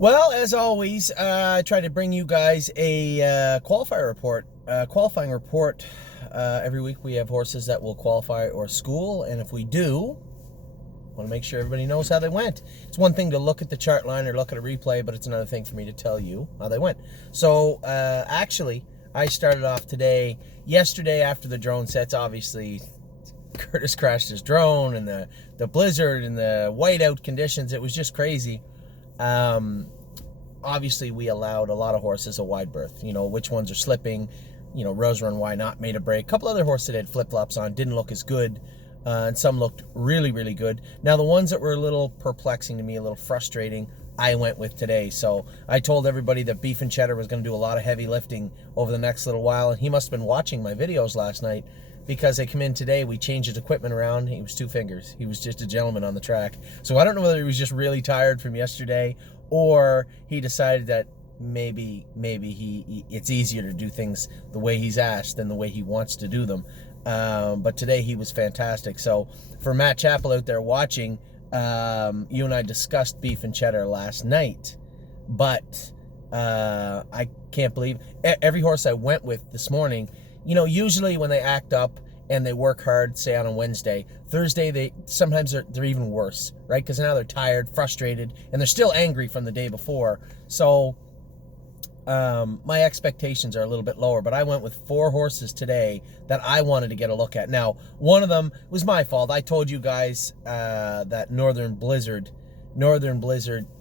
Well, as always, I try to bring you guys a qualifying report. Every week we have horses that will qualify or school, and if we do, I want to make sure everybody knows how they went. It's one thing to look at the chart line or look at a replay, but it's another thing for me to tell you how they went. So, actually, I started off yesterday after the drone sets. Obviously, Curtis crashed his drone, and the blizzard and the whiteout conditions. It was just crazy. Obviously we allowed a lot of horses a wide berth. You know, which ones are slipping. You know, Rose Run Why Not made a break. A couple other horses that had flip-flops on didn't look as good, and some looked really, really good. Now, the ones that were a little perplexing to me, a little frustrating, I went with today. So I told everybody that Beef and Cheddar was going to do a lot of heavy lifting over the next little while, and he must have been watching my videos last night, because I come in today, we changed his equipment around. He was two fingers. He was just a gentleman on the track. So I don't know whether he was just really tired from yesterday, or he decided that maybe it's easier to do things the way he's asked than the way he wants to do them. But today he was fantastic. So for Matt Chappell out there watching, you and I discussed Beef and Cheddar last night, but I can't believe every horse I went with this morning. You know, usually when they act up and they work hard, say on a Wednesday, Thursday, sometimes they're even worse, right? Because now they're tired, frustrated, and they're still angry from the day before. So my expectations are a little bit lower, but I went with 4 horses today that I wanted to get a look at. Now, one of them was my fault. I told you guys that Northern Blizzard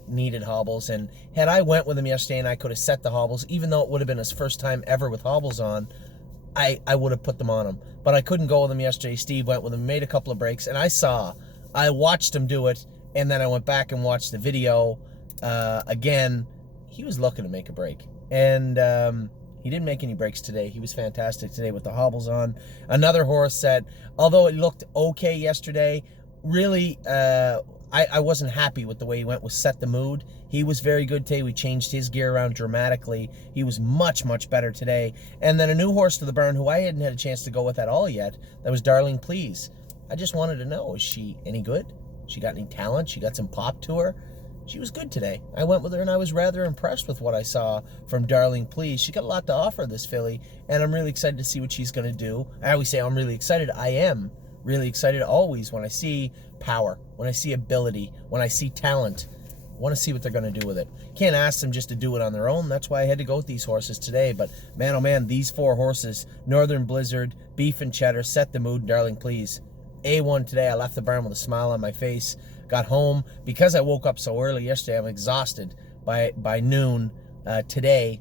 needed hobbles, and had I went with him yesterday and I could have set the hobbles, even though it would have been his first time ever with hobbles on, I would have put them on him. But I couldn't go with him yesterday. Steve went with him, made a couple of breaks, and I watched him do it, and then I went back and watched the video again. He was looking to make a break, and he didn't make any breaks today. He was fantastic today with the hobbles on. Another horse that, although it looked okay yesterday, really I wasn't happy with the way he went, was Set the Mood. He was very good today. We changed his gear around dramatically. He was much, much better today. And then a new horse to the barn who I hadn't had a chance to go with at all yet. That was Darling Please. I just wanted to know, is she any good? She got any talent? She got some pop to her? She was good today. I went with her, and I was rather impressed with what I saw from Darling Please. She got a lot to offer, this filly, and I'm really excited to see what she's going to do. I always say I'm really excited. I am really excited always when I see power, when I see ability, when I see talent. I want to see what they're going to do with it. Can't ask them just to do it on their own. That's why I had to go with these horses today. But man, oh man, these 4 horses, Northern Blizzard, Beef and Cheddar, Set the Mood, Darling Please. A1 today. I left the barn with a smile on my face. Got home. Because I woke up so early yesterday, I'm exhausted by noon today.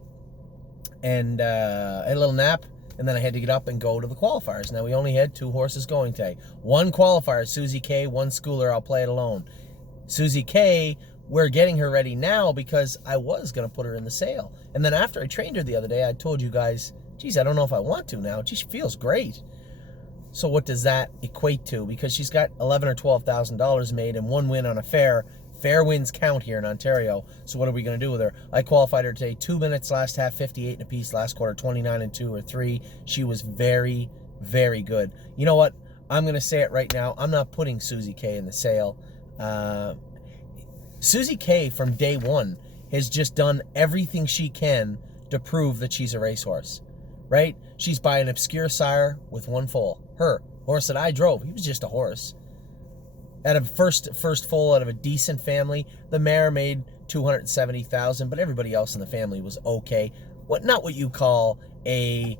And had a little nap. And then I had to get up and go to the qualifiers. Now, we only had 2 horses going today. One qualifier, Susie K. One schooler, I'll play it alone. Susie K., we're getting her ready now because I was going to put her in the sale. And then after I trained her the other day, I told you guys, geez, I don't know if I want to now. She feels great. So what does that equate to? Because she's got $11,000 or $12,000 made and 1 win on a fair. Fair wins count here in Ontario. So what are we going to do with her? I qualified her today. 2 minutes last half, 58 and a piece. Last quarter, 29 and 2 or 3. She was very, very good. You know what? I'm going to say it right now. I'm not putting Susie K in the sale. Susie K from day one has just done everything she can to prove that she's a racehorse, right? She's by an obscure sire with 1 foal. Her horse that I drove, he was just a horse. Out of first foal out of a decent family, the mare made $270,000, but everybody else in the family was okay. Not what you call a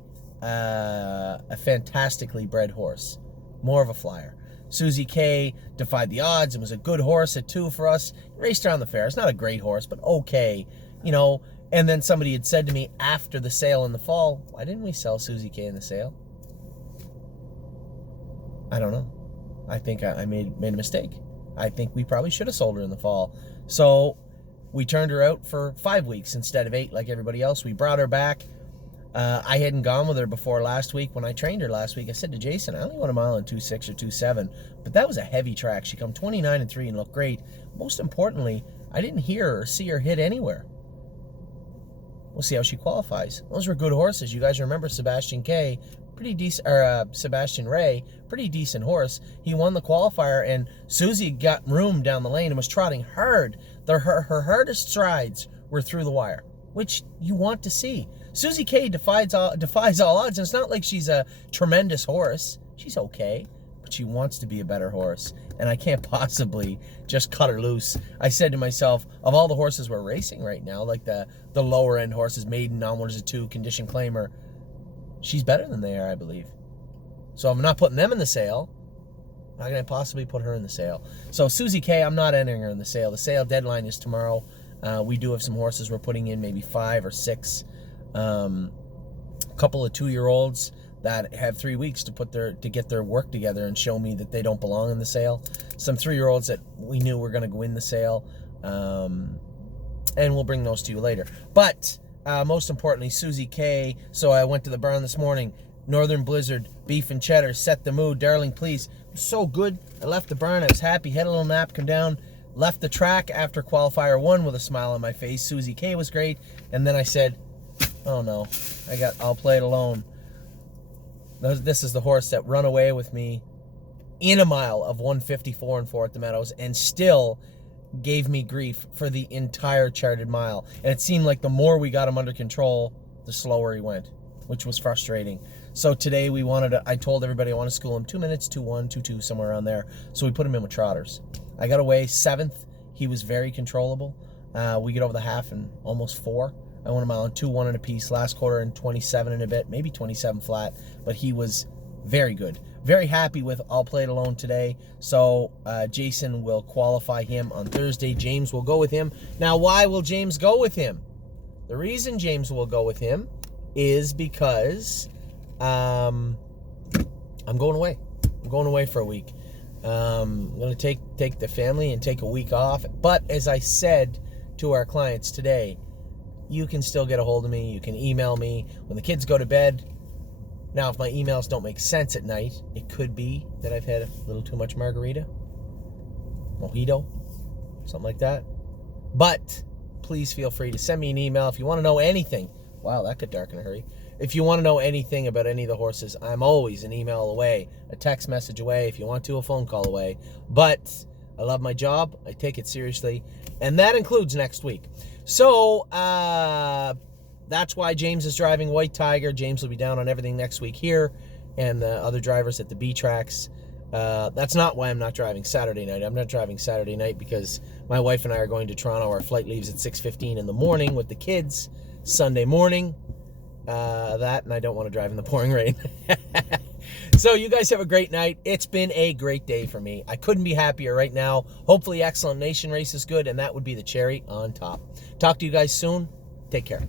fantastically bred horse, more of a flyer. Susie K defied the odds and was a good horse at 2 for us. Raced around the fair. It's not a great horse, but okay, you know. And then somebody had said to me after the sale in the fall, why didn't we sell Susie K in the sale? I don't know. I think I made a mistake. I think we probably should have sold her in the fall. So we turned her out for 5 weeks instead of 8 like everybody else. We brought her back. I hadn't gone with her before last week. When I trained her last week, I said to Jason, I only want a mile in 2.6 or 2.7, but that was a heavy track. She come 29 and 3 and looked great. Most importantly, I didn't hear or see her hit anywhere. We'll see how she qualifies. Those were good horses. You guys remember Sebastian K pretty decent, or Sebastian Ray, pretty decent horse. He won the qualifier, and Susie got room down the lane and was trotting hard. Her hardest strides were through the wire, which you want to see. Susie K defies all odds, and it's not like she's a tremendous horse. She's okay, but she wants to be a better horse, and I can't possibly just cut her loose. I said to myself, of all the horses we're racing right now, like the lower end horses, Maiden, Onwards to 2, Condition Claimer, she's better than they are, I believe. So I'm not putting them in the sale. How can I possibly put her in the sale? So Susie K, I'm not entering her in the sale. The sale deadline is tomorrow. We do have some horses we're putting in, maybe 5 or 6. A couple of 2-year-olds that have 3 weeks to get their work together and show me that they don't belong in the sale. Some 3-year-olds that we knew were going to go in the sale. And we'll bring those to you later. But most importantly, Susie K. So I went to the barn this morning. Northern Blizzard, beef and cheddar, set the mood. Darling, please. It was so good. I left the barn. I was happy. Had a little nap, come down. Left the track after qualifier 1 with a smile on my face. Susie K was great. And then I said, oh no, I'll play it alone. This is the horse that run away with me in a mile of 154 and 4 at the Meadows and still gave me grief for the entire charted mile. And it seemed like the more we got him under control, the slower he went, which was frustrating. So today I told everybody I want to school him 2 minutes, 2-1, 2-2, somewhere around there. So we put him in with trotters. I got away 7th. He was very controllable. We get over the half in almost 4. I won a mile in 2-1 and a piece. Last quarter in 27 and a bit, maybe 27 flat. But he was very good. Very happy with I'll Play It Alone today. So Jason will qualify him on Thursday. James will go with him. Now, why will James go with him? The reason James will go with him is because I'm going away. I'm going away for a week. I'm going to take the family and take a week off. But as I said to our clients today, you can still get a hold of me. You can email me when the kids go to bed. Now, if my emails don't make sense at night, it could be that I've had a little too much margarita, mojito, something like that. But please feel free to send me an email if you want to know anything. Wow, that got dark in a hurry. If you want to know anything about any of the horses, I'm always an email away, a text message away, if you want to, a phone call away. But I love my job. I take it seriously. And that includes next week. So, that's why James is driving White Tiger. James will be down on everything next week here, and the other drivers at the B tracks. That's not why I'm not driving Saturday night. I'm not driving Saturday night because my wife and I are going to Toronto. Our flight leaves at 6:15 in the morning with the kids. Sunday morning. And I don't want to drive in the pouring rain. So you guys have a great night. It's been a great day for me. I couldn't be happier right now. Hopefully Excellent Nation race is good, and that would be the cherry on top. Talk to you guys soon. Take care.